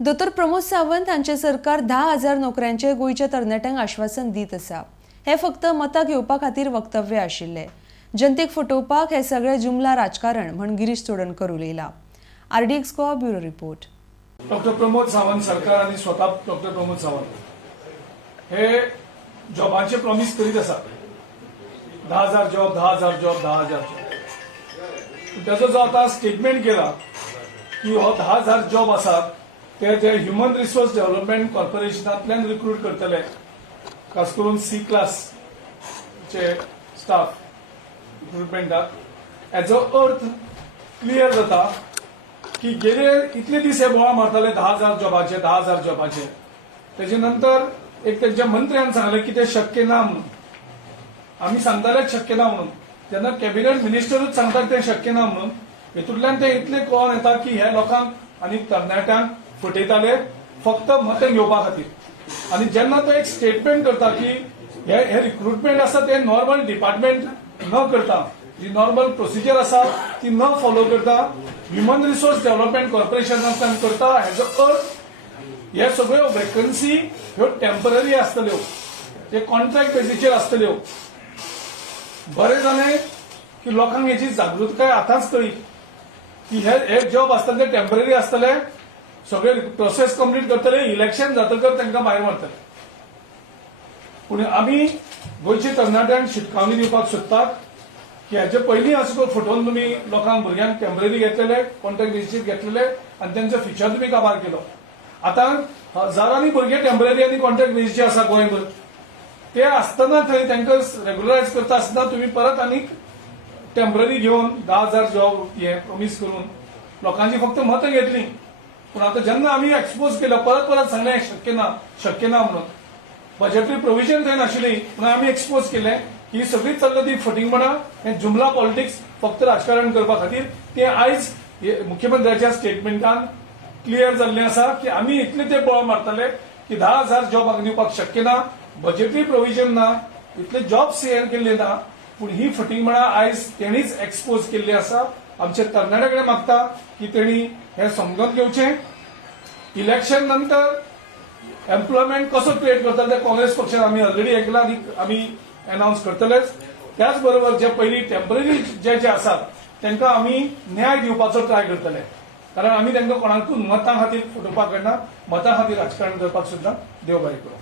दोतोर प्रमोद सावंत हांचे सरकार 10,000 नोकऱ्यांचे गोयच्या तरणाट्यांक आश्वासन दीत आसा। हे फक्त मतां घेवपा खातीर वक्तव्य आशिल्ले। जनतेक फटोवपाक हे सगळे जुमला राजकारण म्हण गिरीश चोडणकर उलयला। RDX को bureau report. Doctor Pramod Sawant सरकार आणि स्वतः डॉक्टर प्रमोद सावंत हे जॉबांचे प्रॉमिस करीत आसा। 10,000 जॉब 10,000 जॉब 10,000 जॉब त्याचो जो आता स्टेटमेंट केला की हो 10,000 जॉब आसात ते ह्युमन रिसोर्स डेव्हलपमेंट कॉर्पोरेशनांतल्यान रिक्रूट करतले, खास करून C क्लास चे स्टाफ रिक्रुटमेंटाक। हेचो अर्थ क्लियर जाता की गेले इतले दीस हे बोळा मारताले 10,000 जॉबाचे 10,000 जॉबाचे। त्याच्या नंतर एक त्यांच्या मंत्र्यान सांगले की ते शक्य ना म्हणून। आम्ही सांगताले शक्य ना म्हणून, जेन्ना कॅबिनेट मिनिस्टरूच सांगतात ते शक्य ना म्हणून, हेतूंतल्यान ते इतले कळोन येता की हे लोकांक आनी तरणाट्यांक फटयताले फक्त मतं घेवपा खातीर। आणि जेन्ना तो एक स्टेटमेंट करता की हे रिक्रुटमेंट आसा ते नॉर्मल डिपार्टमेंट न करता, जी नॉर्मल प्रोसिजर आसा ती न फॉलो करता ह्युमन रिसोर्स डेव्हलपमेंट कॉर्पोरेशनांतल्यान करता, हेजो अर्थ हे सगळ्यो वेकन्सी ह्यो टेम्पररी आसतल्यो, ते कॉन्ट्रॅक्ट बेसीचेर आसतल्यो। बरें जालें की लोकांक हेची जागृताय आतांच कळ्ळी की हे जॉब आसतले ते टेम्पररी आसतले, सगळे प्रोसेस कंप्लीट करतले, इलेक्शन जातकर तांकां भायर मारतले। पूण आमी गोंयच्या तरणाट्यांक शिटकावणी दिवपाक सोदतात की हेचे पयलीं असो फटोवन तुमी लोकांक भुरग्यांक टेम्पररी घेतलेले, कॉन्ट्रॅक्ट बेसीस घेतलेले आनी तेंचो फ्युचर तुमी काबार केलो। आतां हजारांनी भुरगे टेम्पररी आनी कॉन्ट्रॅक्ट बेसीचे आसा गोंयभर, ते आसतना थंय तांकां रेग्युलरायज करता आसतना तुमी परत आनीक टेम्पररी घेवन 10,000 जॉब हे प्रॉमिस करून लोकांची फक्त मतं घेतली। पूण आतां जेन्ना आमी एक्सपोज केलं, परत परत सांगलें शक्य ना म्हणून, बजेटरी प्रोविजन थंय नाशिल्ली, पूण आमी एक्सपोज केलें ही सगळी चल्ला ती फटिंगपणां, हे जुमला पॉलिटिक्स फक्त राजकारण करपा खातीर। ते आयज मुख्यमंत्र्याच्या स्टेटमेंटान क्लियर जाल्लें आसा की आमी इतले ते बळ मारतले की 10,000 जॉब दिवपाक शक्य ना, बजेटरी प्रोविजन ना, इतले जॉब्स हे केल्ले ना। पूण ही फटिंगपणां आयज तेणीच एक्सपोज केल्ली आसा। आमचे तरणाट्या कडेन मागता की तेणी हे समजून घेवचें। इलेक्शन नंतर एम्प्लॉयमेंट कसो क्रिएट करता ते काँग्रेस पक्षान आमी ऑलरेडी एकला आमी अनाउन्स करतलेच। त्याच बरोबर जे पयलीं टेम्पररी जे आसात तांकां आमी न्याय दिवपाचो ट्राय करतले, कारण आमी तांकां कोणाकूच मतां खातीर फटोवपाक करना, मतां खातीर राजकारण करपाक सुद्दां देव बरें करूं।